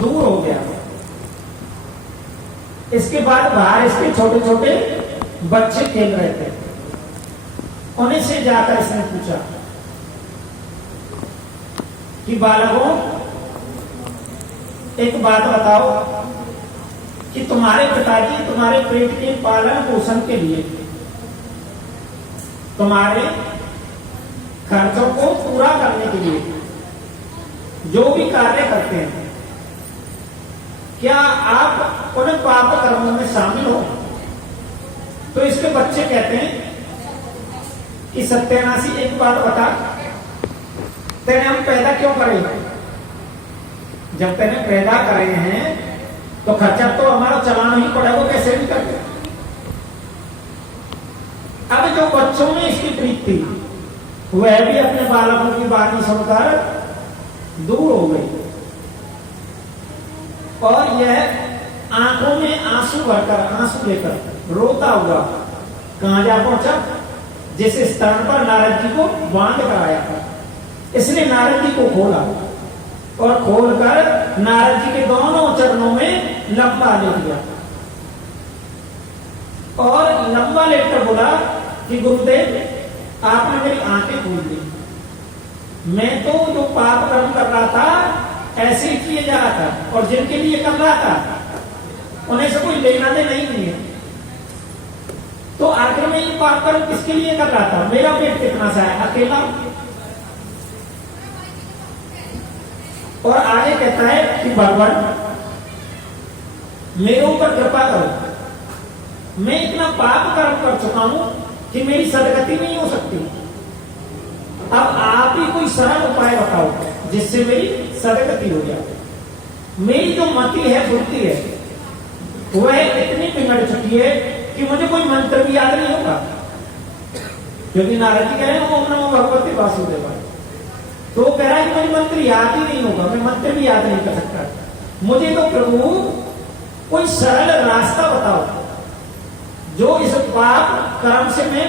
दूर हो गया। इसके बाद बाहर इसके छोटे छोटे बच्चे खेल रहे थे। उन्हीं से जाकर इसने पूछा कि बालकों, एक बात बताओ कि तुम्हारे पिताजी तुम्हारे पेट के पालन पोषण के लिए, तुम्हारे खर्चों को पूरा करने के लिए जो भी कार्य करते हैं, क्या आप उन पाप कर्मों में शामिल हो? तो इसके बच्चे कहते हैं कि सत्यानाशी, एक बात बता, तेने हम पैदा क्यों करे? जब तेने पैदा करे हैं तो खर्चा तो हमारा चलाना ही पड़ेगा, कैसे भी करके। अब जो बच्चों में इसकी प्रीति थी, वह भी अपने बालकों की वाणी सुनकर दूर हो गई और यह आंखों में आंसू भरकर, आंसू लेकर रोता हुआ कहां जा पहुंचा? जिस स्थान पर नारद जी को बांध कर आया था। इसने नारद जी को खोला और खोलकर नारद जी के दोनों चरणों में लंबा ले लिया और लंबा लेकर बोला कि गुरुदेव, आपने मेरी आंखें खोल दी। मैं तो जो पाप कर्म कर रहा था ऐसे ही किए जा रहा था, और जिनके लिए कर रहा था उन्हें से कोई लेना देना ही नहीं है। तो आखिर में ये पाप कर्म किसके लिए कर रहा था? मेरा पेट कितना सा है, अकेला। और आगे कहता है कि भगवान मेरे ऊपर कृपा करो, मैं इतना पाप कर्म कर चुका हूं कि मेरी सदगति नहीं हो सकती। अब आप ही कोई सरल उपाय बताओ जिससे मेरी सदगति हो जाए। मेरी जो मति है, बुद्धि है, वह इतनी बिगड़ चुकी है कि मुझे कोई मंत्र भी याद नहीं होगा। क्योंकि नारद जी कह रहे हैं ओम नमो भगवते वासुदेवाय, तो वो कह रहा है कि मुझे मंत्र याद ही नहीं होगा, मैं मंत्र भी याद नहीं कर सकता। मुझे तो प्रभु कोई सरल रास्ता बताओ जो इस पाप कर्म से मैं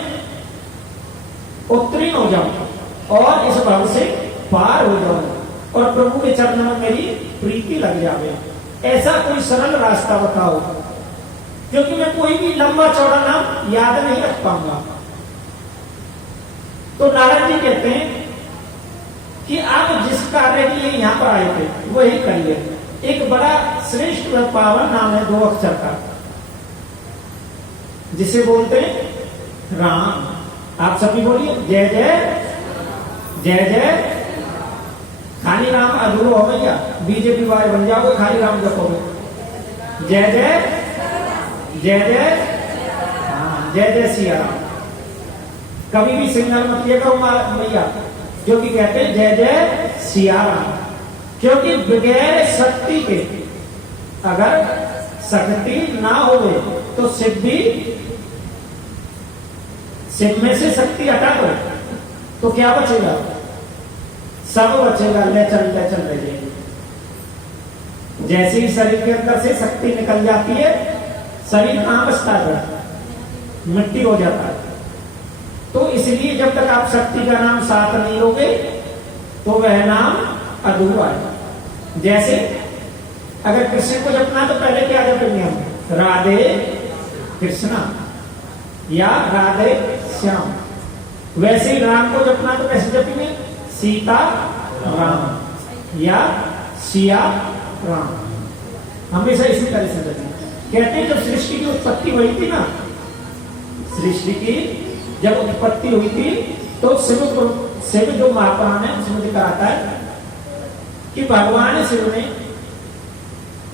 उत्तीर्ण हो जाऊं और इस भाव से पार हो जाऊं और प्रभु के चरणों में मेरी प्रीति लग जाए। ऐसा कोई सरल रास्ता बताओ, क्योंकि मैं कोई भी लंबा चौड़ा नाम याद नहीं रख पाऊंगा। तो नारद जी कहते हैं कि आप जिस कार्य के लिए यहां पर आए थे वही करिए। एक बड़ा श्रेष्ठ व पावन नाम है 2 अक्षर का, जिसे बोलते हैं राम। आप सभी बोलिए जय जय जय जय। खाली राम अधूरो हो गया, बीजेपी वाले बन जाओगे, खाली राम जपोगे। जय जय जय जय, हाँ, जय जय सिया राम। कभी भी सिग्नल मत किया करो मैया, क्योंकि कहते हैं जय जय सिया राम। क्योंकि बगैर शक्ति के, अगर शक्ति ना हो तो सिद्धि, सिद्ध में से शक्ति हटा दो तो क्या बचेगा? सब बचेगा, ले चल रह जाएगी। जैसे ही शरीर के अंदर से शक्ति निकल जाती है, शरीर कहां बचता है? मिट्टी हो जाता है। तो इसलिए जब तक आप शक्ति का नाम साथ नहीं लोगे तो वह नाम अधूरा है। जैसे अगर कृष्ण को जपना तो पहले क्या जपेंगे हम? राधे कृष्णा या राधे श्याम। वैसे ही राम को जपना तो कैसे जपेंगे? सीता राम या सिया राम। हमेशा इसी तरह से जपेंगे। कहते हैं जब सृष्टि की उत्पत्ति हुई थी ना, सृष्टि की जब उत्पत्ति हुई थी तो शिव जो महापुराण है उसमें दिखा आता है कि भगवान शिव ने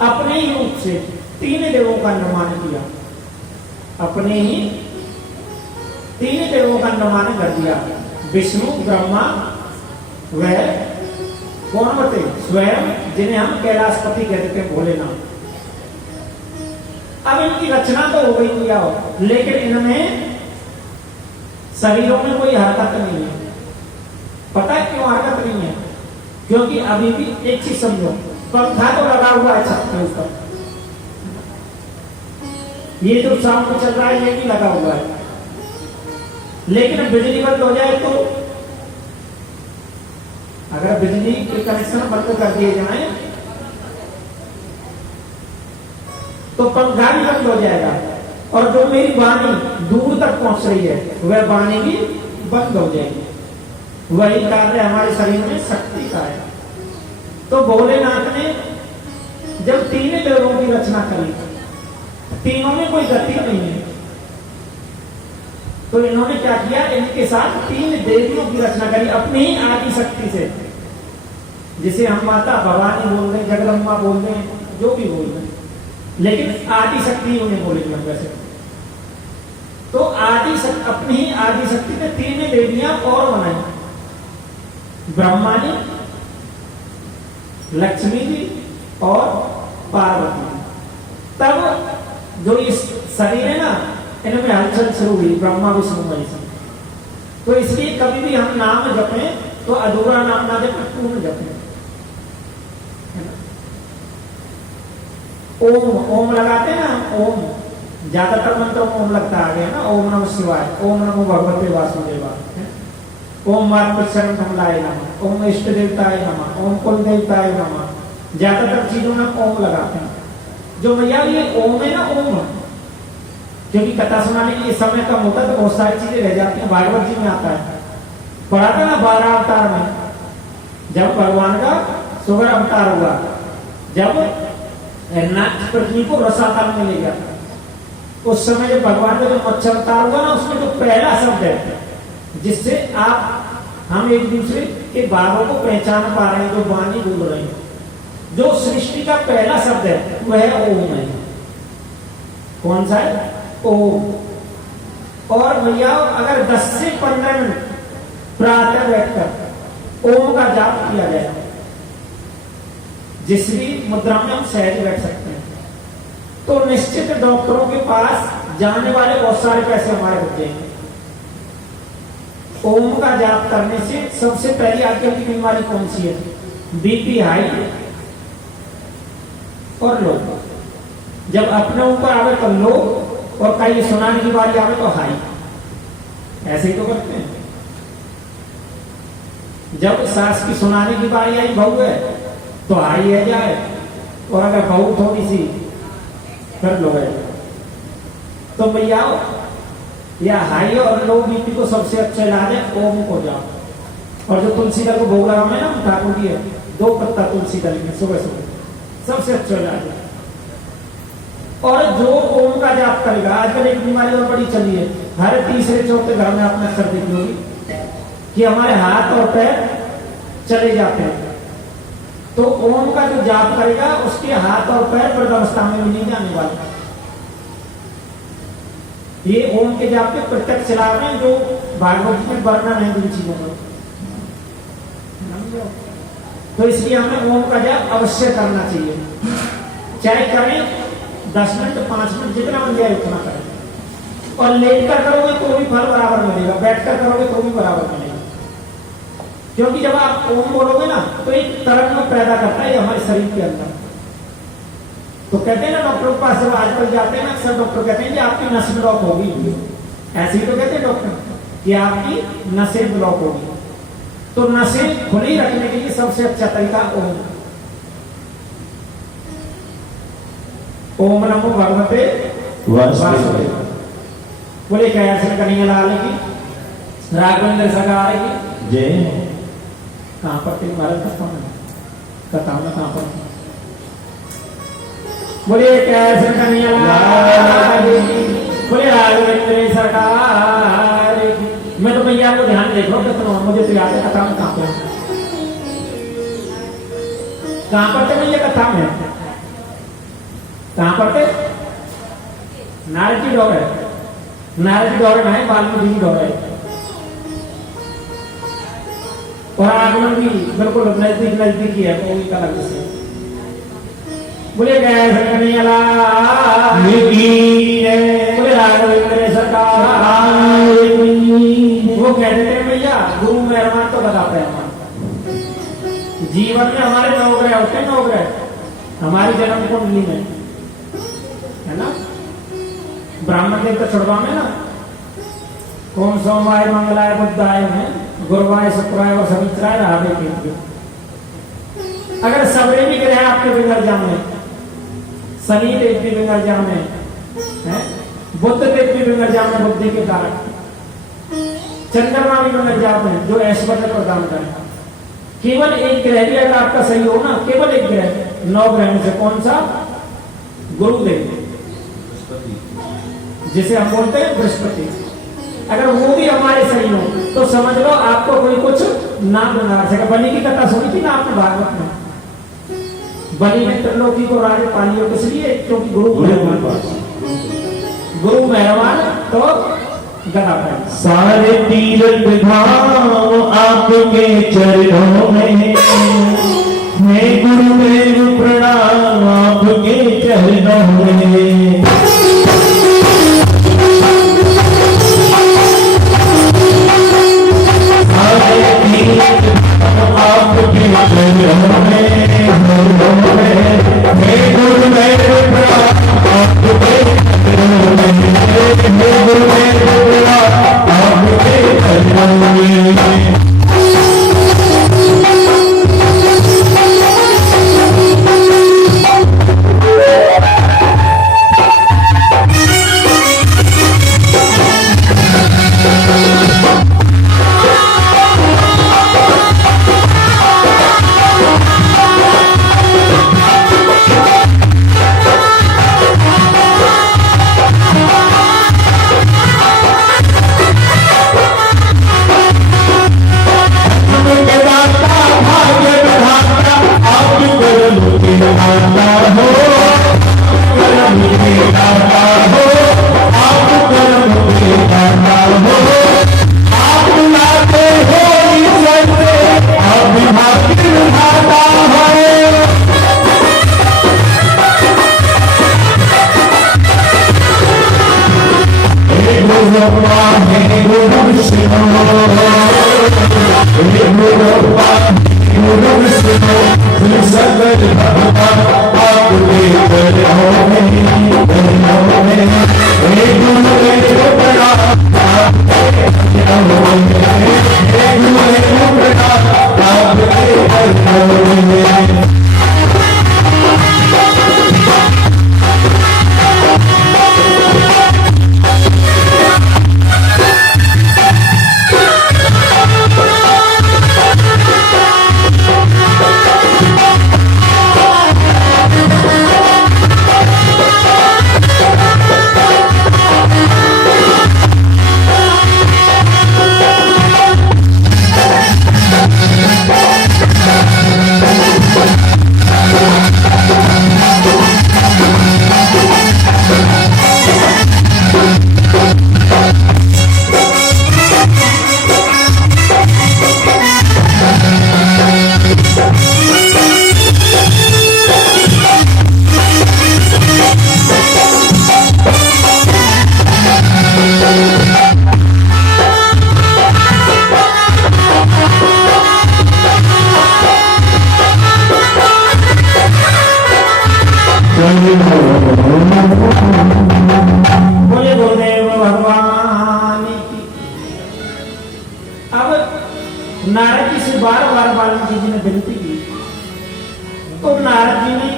अपने ही रूप से 3 देवों का निर्माण किया। अपने ही 3 देवों का निर्माण कर दिया। विष्णु, ब्रह्मा, वह कौन होते? स्वयं, जिन्हें हम कैलाशपति कहते हैं, भोलेनाथ। अब इनकी रचना तो हो गई दिया हो, लेकिन इनमें शरीरों में कोई हरकत नहीं है। पता है क्यों हरकत नहीं है? क्योंकि अभी भी एक चीज समझो, पंखा तो लगा हुआ है छत के ऊपर, ये जो साउंड चल रहा है ये भी लगा हुआ है, लेकिन बिजली बंद हो जाए तो, अगर बिजली के कनेक्शन बंद कर दिए जाए तो पंखा भी बंद हो जाएगा, और जो मेरी वाणी दूर तक पहुंच रही है वह वाणी भी बंद हो जाएगी। वही कार्य हमारे शरीर में शक्ति का है। तो भोलेनाथ ने जब तीन देवों की रचना करी, तीनों में कोई गति नहीं है, तो इन्होंने क्या किया, इनके साथ तीन देवियों की रचना करी अपनी ही आदि शक्ति से, जिसे हम माता भवानी बोल रहे, जगदम्बा बोल रहे, जो भी बोल रहे, लेकिन आदि शक्ति उन्हें बोलेंगे हम वैसे। तो आदि शक्ति, अपनी ही आदि शक्ति ने तीन देवियां और बनाई, ब्रह्मा जी, लक्ष्मी जी और पार्वती। तब जो इस शरीर है ना, इनमें हलचल शुरू हुई, ब्रह्मा विष्णु महेश। तो इसलिए कभी भी हम नाम जपें तो अधूरा नाम ना जपें, पूर्ण जपें। ओम, ओम लगाते हैं ना, ओम, ज्यादातर मंत्रों में ओम लगता आ गया ना, ओम नमः शिवाय, ओम नमो भगवते वासुदेवाय, ओम मातृशरण कमलाय नमः, ओम इष्ट देवताय नमः, ओम कुल देवताय नमः, ज्यादातर चीजों में ओम लगाते हैं। जो भैया ये ओम है ना, ओम, क्योंकि कथा सुनाने के लिए समय कम होता है तो बहुत सारी चीजें रह जाती हैं। भागवत जी में आता है, पढ़ा था ना 12 अवतार में, जब भगवान का सुगर अवतार हुआ, जब नाथ पृथ्वी को रसातल में ले गया, उस समय जब भगवान का जो मत्स्य अवतार हुआ ना, उसमें जो पहला शब्द है जिससे हम एक दूसरे के भावों को पहचान पा रहे हैं, जो वाणी बोल रहे हैं, जो सृष्टि का पहला शब्द है वह ओम है। कौन सा है? ओम। और भैया अगर 10 से 15 मिनट प्रातः बैठकर ओम का जाप किया जाए, जिस भी मुद्रा में हम सहज बैठ सकते हैं, तो निश्चित डॉक्टरों के पास जाने वाले बहुत सारे पैसे हमारे बच जाएंगे। ओम का जाप करने से सबसे पहली आजकल की बीमारी कौन सी है? बीपी हाई और लो। जब अपने ऊपर आवे तो लो, और कहीं सुनाने की बारी आवे तो हाई। ऐसे ही तो करते हैं। जब सास की सुनाने की बारी आई, बहू है तो हाई है जाए, और अगर बहू थोड़ी सी कर लो है तो भैया या हाई और लो बीपी को सबसे अच्छा इलाज है ओम को जाओ। और जो तुलसी दल को भोग लगाओ ना ठाकुर जी है, 2 पत्ता तुलसी दल में सुबह सुबह, सबसे अच्छा इलाज है। और जो ओम का जाप करेगा, आजकल एक बीमारी और बड़ी चली है, हर तीसरे चौथे घर में आपने अक्सर देखी होगी कि हमारे हाथ और पैर चले जाते हैं। तो ओम का जो जाप करेगा उसके हाथ और पैर वृद्धावस्था में भी नहीं जाने वाले। ये ओम के जाप के प्रत्यक्ष लाभ हैं, जो भागवत में वर्णन है जिन चीजों का। तो इसलिए हमें ओम का जाप अवश्य करना चाहिए, चाहे करें 10 मिनट 5 मिनट, जितना बन जाए उतना करें। और लेट कर करोगे तो भी फल बराबर मिलेगा, बैठ कर करोगे तो भी बराबर मिलेगा। क्योंकि जब आप ओम बोलोगे ना तो एक तरंग पैदा करता है हमारे शरीर के अंदर। तो कहते हैं ना डॉक्टर के पास जब आजकल जाते हैं ना, अक्सर डॉक्टर कहते हैं कि आपकी नस ब्लॉक होगी। ऐसे ही तो कहते हैं डॉक्टर कि आपकी नसें ब्लॉक होगी। तो नसें खुली रखने के लिए सबसे अच्छा तरीका ओम। ओम नमो भगवते वासुदेवाय। बोले क्या श्री कन्हैया लाल की, राघवेंद्र सरकार की जय। कहां पर थे महाराज? कथा में कहां पर? बोले क्या श्री कन्हैया लाल की, बोले राघवेंद्र सरकार की। मैं तो भैया को ध्यान देख रहा हूँ, मुझे तो याद है कथा में कहां पर, कहां पर थे भैया कथा में? कहां पर थे? नारद जी डोर है, नारद जी डोर है, वाल्मीकि जी डोर है, और आगमन भी बिल्कुल नजदीक नजदीक ही है, कोई का लग से। बोले गए कन्हैया लाल की, बोले राघवेंद्र सरकार। वो कहते थे भैया गुरु मेहरबान तो बताते हैं हमारे जीवन में, हमारे 9 ग्रह होते हैं, 9 ग्रह हमारी जन्म कुंडली में है ना। ब्राह्मण देव तो छुड़वा में ना, ओम सोमवाय मंगलाय बुधाय में, गुरुवाय शुक्रवाय और शनिचराय रावे के। अगर सबरे भी ग्रह आपके बिगड़ जाए, शनि देव भी बिगड़ जाए हैं, बुद्ध देव भी बिगड़ जाए बुद्धि के कारण, चंद्रमा भी बिगड़ जाते जो ऐश्वर्य प्रदान करें। केवल एक ग्रह भी अगर आपका सही हो ना, केवल एक ग्रह 9 ग्रह में से कौन सा? गुरुदेव, जिसे हम बोलते हैं बृहस्पति, अगर वो भी हमारे सही हो तो समझ लो आपको कोई कुछ ना बना सके। बलि की कथा सुनी थी ना आपने भागवत में? बलि ने त्रिलोकी को राजे पालियो किस लिए? क्योंकि गुरु मेहरबान तो गदा पाए। सारे तीरथ धाम आपके चरणों में, मैं गुरुदेव प्रणाम आपके चरणों में। सारे तीरथ धाम आपके चरणों में, मैं गुरुदेव प्रणाम आपके चरणों में, मैं गुरुदेव प्रणाम आपके चरणों में। बोले गुरुदेव भगवान की। अब नारद जी से बार बार वाल्मीकि जी ने विनती की तो नारद जी ने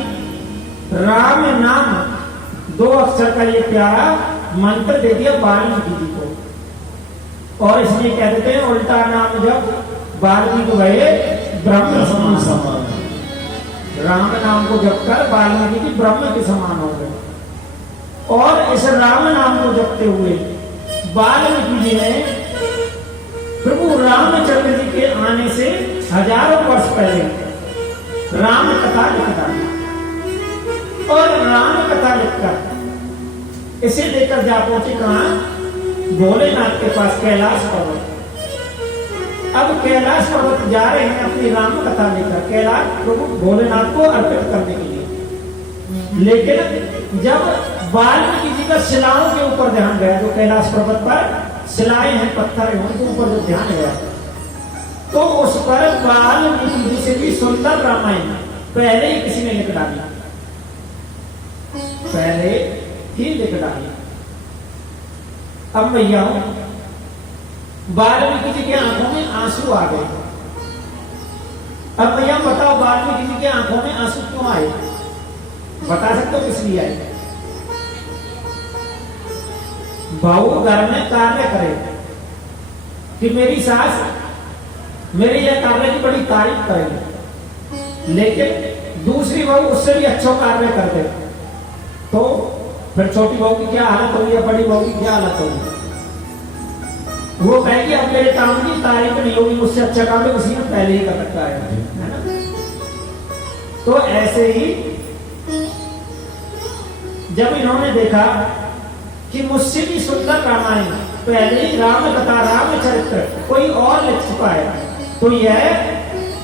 राम नाम 2 अक्षर का ये प्यारा मंत्र दे दिया वाल्मीकि जी को। और इसलिए कह देते हैं उल्टा नाम जब वाल्मीकि भये ब्रह्म समान। राम नाम को जप कर वाल्मीकि जी ब्रह्म के समान हो गए। और इस राम नाम को जपते हुए वाल्मीकि जी ने प्रभु रामचंद्र जी के आने से हजारों वर्ष पहले राम कथा लिख डाली। और राम कथा लिखकर इसे लेकर जा पहुंचे कहां? भोलेनाथ के पास, कैलाश पर्वत। अब कैलाश पर्वत जा रहे हैं अपनी राम कथा लेकर कैलाश प्रभु भोलेनाथ को अर्पित करने के लिए। लेकिन जब वाल्मीकि जी का शिलाओं के ऊपर ध्यान गया, जो कैलाश पर्वत पर शिलाएं हैं, पत्थर हैं, उनके ऊपर जो ध्यान गया तो उस पर वाल्मीकि जी से भी सुंदर रामायण पहले ही किसी ने लिख डाली, पहले ही लिख डाली। अब भैया वाल्मीकि जी की आंखों में आंसू आ गए। अब भैया बताओ वाल्मीकि जी की आंखों में आंसू क्यों आए? बता सकते हो किस लिए आई? बहू घर में कार्य करे कि मेरी सास मेरे यह कार्य की बड़ी तारीफ करेगी, लेकिन दूसरी बहू उससे भी अच्छा कार्य कर दे, तो फिर छोटी बहू की क्या हालत होगी या बड़ी बहू की क्या हालत होगी? वो कहेगी अब मेरे काम की तारीफ नहीं होगी, मुझसे अच्छा काम तो किसी ने पहले ही कर रखा है ना। तो ऐसे ही जब इन्होंने देखा कि मुझसे भी सुंदर रामायण पहले ही राम कथा रामचरित्र कोई और लिख चुका है, तो यह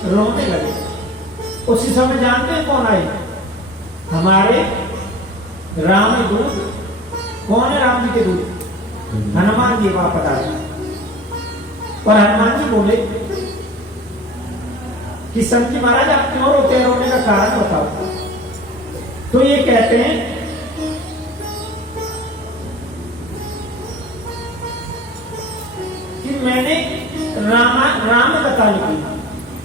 रोने लगे। उसी समय जानते हैं कौन आए? हमारे रामदूत। कौन है राम जी के दूत? हनुमान जी वापस आए। और हनुमान जी बोले कि संत जी महाराज आप क्यों रोते हैं, रोने का कारण बताओ। तो ये कहते हैं कि मैंने राम कथा लिखी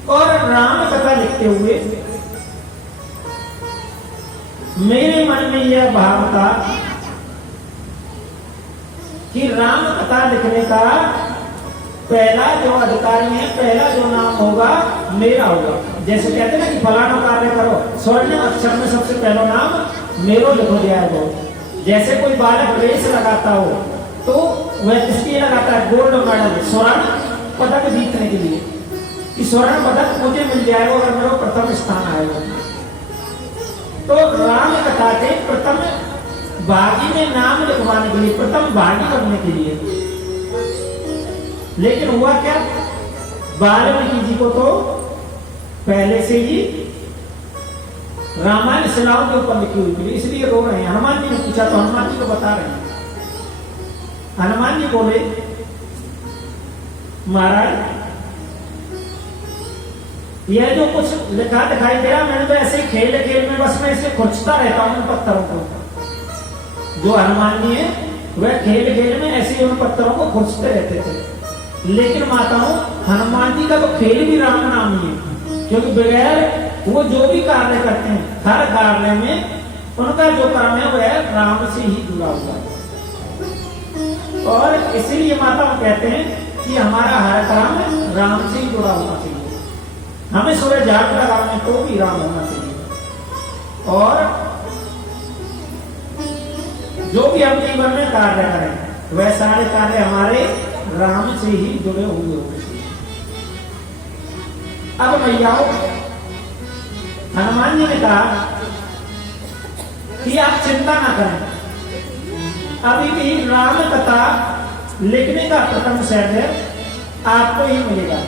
और राम कथा लिखते हुए मेरे मन में यह भाव था कि राम कथा लिखने का पहला जो अधिकारी है, पहला जो नाम होगा मेरा होगा। जैसे कहते हैं ना कि फलाना कार्य करो, स्वर्ण अक्षर में सबसे पहला नाम मेरो लिखो जाएगा। जैसे कोई बालक रेस लगाता हो तो वह किसके लिए लगाता है? गोल्ड मेडल, स्वर्ण पदक जीतने के लिए, कि स्वर्ण पदक मुझे मिल जाएगा अगर मेरा प्रथम स्थान आएगा। तो राम कथा के प्रथम भागी में नाम लिखवाने के लिए, प्रथम भागी बनने के लिए। लेकिन हुआ क्या? वाल्मीकि जी को तो पहले से ही रामायण शिलाओं के ऊपर लिखी हुई थी, इसलिए रो रहे हैं। हनुमान जी ने पूछा तो हनुमान जी को बता रहे हैं। हनुमान जी बोले महाराज यह जो कुछ लिखा दिखाई दे रहा, मैंने तो ऐसे खेल खेल में बस मैं इसे खुरचता रहता हूं पत्थरों को। जो हनुमान जी है वह खेल खेल में ऐसे उन पत्थरों को खुरचते रहते थे। लेकिन माताओं, हनुमान जी का तो खेल भी राम नाम ही है, क्योंकि बगैर वो जो भी कार्य करते हैं हर कार्य में उनका जो कर्म है वह राम से ही जुड़ा हुआ है। और इसीलिए माताओं कहते हैं कि हमारा हर काम राम से ही जुड़ा होना चाहिए। हमें सूर्य झाड़ लगाने तो भी राम होना चाहिए। और जो भी हम जीवन में कार्य करें वह सारे कार्य हमारे राम से ही जुड़े हुए होंगे। अब मैयाओं, हनुमान जी ने कहा कि आप चिंता ना करें, अभी भी राम कथा लिखने का प्रथम श्रेय आपको ही मिलेगा।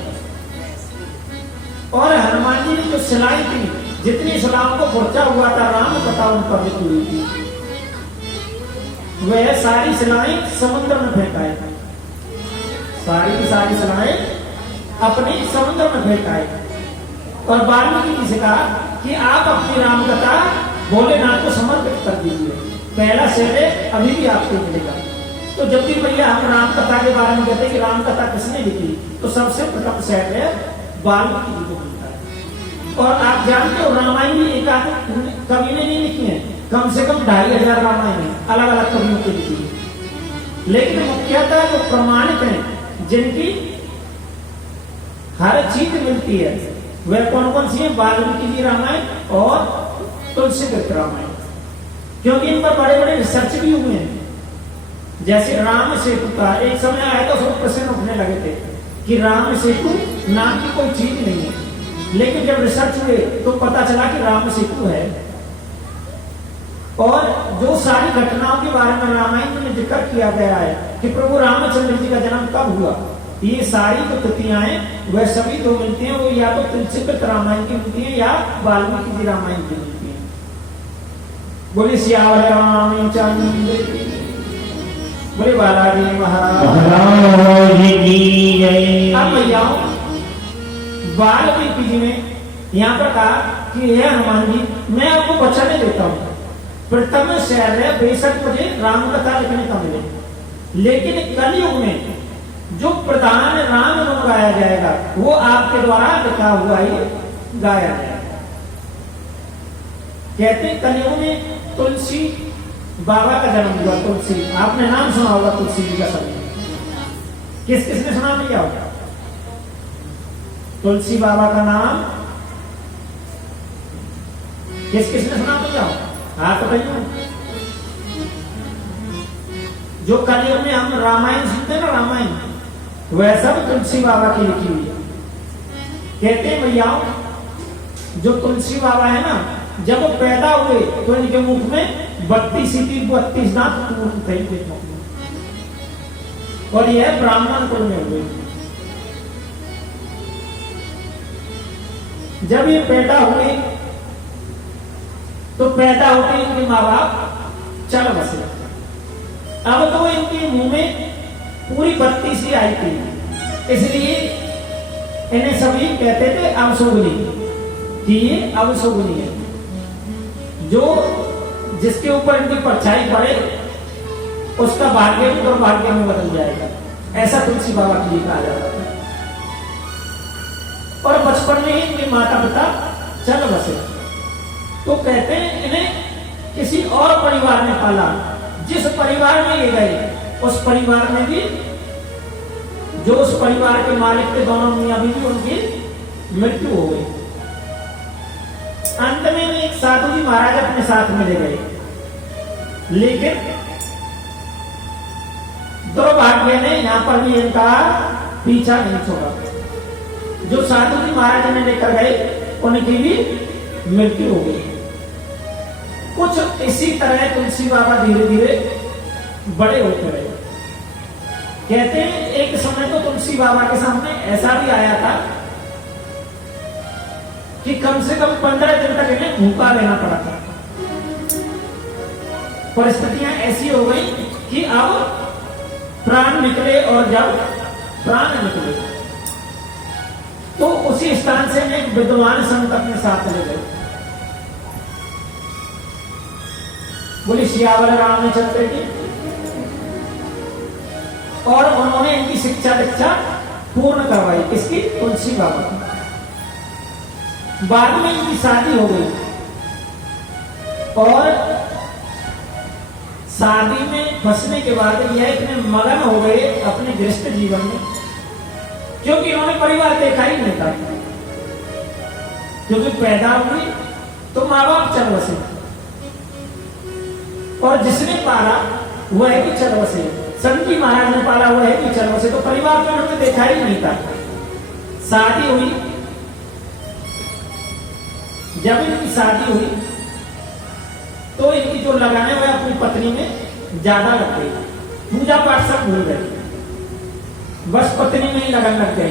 और हनुमान जी ने जो सिलाई थी, जितनी शिलाओं को खुर्चा हुआ था राम कथा उन पर लिखी हुई थी, वह सारी शिलाएं समुद्र में फेंकाए। सारी की सारी शिलाएं अपनी समुद्र में फेंकाए। और वाल्मीकि जी से कहा कि आप अपनी राम कथा भोलेनाथ को समर्पित कर दीजिए, पहला श्रेय अभी भी आपको मिलेगा। तो जब भी भैया हम राम कथा के बारे में कहते हैं कि राम कथा किसने लिखी, तो सबसे प्रथम श्रेय वाल्मीकि जी को मिलता है। और आप जानते हो रामायण भी एक कवि ने नहीं लिखी है, कम से कम 2500 रामायण अलग अलग कवियों की लिखी है। लेकिन मुख्यतः जो प्रमाणित है, जिनकी हर चीज मिलती है, वह कौन कौन सी है? वाल्मीकि जी रामायण और तुलसीदास रामायण। क्योंकि इन पर बड़े बड़े रिसर्च भी हुए हैं। जैसे राम सेतु का एक समय आया तो सब प्रश्न उठने लगे थे कि राम सेतु नाम की कोई चीज नहीं है, लेकिन जब रिसर्च हुए तो पता चला कि राम सेतु है। और जो सारी घटनाओं के बारे में रामायण में जिक्र किया गया है कि प्रभु रामचंद्र जी का जन्म कब हुआ, ये सारी जो तिथियां हैं वह सभी जो मिलती हैं वो या तो तुलसीदास रामायण की मिलती है या वाल्मीकि जी रामायण की मिलती है। बोले सियावर रामचंद्र की, बोले बालाजी महाराज की जय। अब भैया वाल्मीकि जी ने यहाँ पर कहा कि हे हनुमान जी, मैं आपको वचन देता हूँ, प्रथम श्रेय बेशक मुझे राम कथा लिखने का मिले, लेकिन कलयुग में जो प्रधान राम गुण गाया जाएगा वो आपके द्वारा लिखा हुआ ही गाया जाएगा। कहते हैं कलयुग में तुलसी बाबा का जन्म हुआ। तुलसी, आपने नाम सुना होगा तुलसी जी का सभी। किस किसने सुना नहीं क्या होगा? तुलसी बाबा का नाम किस किसने सुना नहीं क्या होगा? हाँ तो बताइए। जो कलयुग में हम रामायण सुनते हैं ना, रामायण, वैसा भी तुलसी बाबा की लिखी हुई है। कहते हैं भैया, जो तुलसी बाबा है ना, जब वो पैदा हुए तो इनके मुख में 32 दांत पूर्ण थे इनके मुख में, और यह ब्राह्मण कुल में हुए। जब ये पैदा हुए तो पैदा होकर इनके माँ बाप चल बसे। अब तो इनके मुंह में पूरी 32 आई थी, इसलिए इन्हें सभी कहते थे अवसुगनी, कि ये अवसुगनी है। जो जिसके ऊपर इनकी परछाई पड़े उसका भाग्य भी दुर्भाग्य में बदल जाएगा, ऐसा तुलसी बाबा के लिए कहा जाता था। और बचपन में ही इनके माता पिता चल बसे, तो कहते हैं इन्हें किसी और परिवार ने पाला। जिस परिवार में ये गए उस परिवार में भी, जो उस परिवार के मालिक के दोनों मियां बीवी, उनकी मृत्यु हो गई। अंत में एक साधु जी महाराज अपने साथ में ले गए, लेकिन दुर्भाग्य ने यहां पर भी इनका पीछा नहीं छोड़ा। जो साधु जी महाराज ने लेकर गए उनकी भी मृत्यु हो गई। कुछ इसी तरह तुलसी बाबा धीरे धीरे बड़े होते रहे। कहते हैं एक समय तो तुलसी बाबा के सामने ऐसा भी आया था कि कम से कम 15 दिन तक इन्हें भूखा रहना पड़ा था। परिस्थितियां ऐसी हो गई कि अब प्राण निकले, और जब प्राण निकले तो उसी स्थान से एक विद्वान संत अपने साथ ले गए। बोली सियावर रामचंद्र की, और उन्होंने इनकी शिक्षा दीक्षा पूर्ण करवाई। किसकी? तुलसी बाबा की। बाद में इनकी शादी हो गई, और शादी में फंसने के बाद यह इतने मगन हो गए अपने गृहस्थ जीवन में, क्योंकि इन्होंने परिवार देखा ही नहीं था। क्योंकि पैदा हुई तो माँ बाप चल बसे, और जिसने पाला वह भी चल बसे। संत जी महाराज ने पाला वह भी चल बसे, तो परिवार में उन्होंने देखा ही नहीं था। शादी हुई, जब इनकी शादी हुई तो इनकी जो लगन है वह अपनी पत्नी में ज्यादा लग गई। पूजा पाठ सब भूल गए, बस पत्नी में ही लगन लग गई।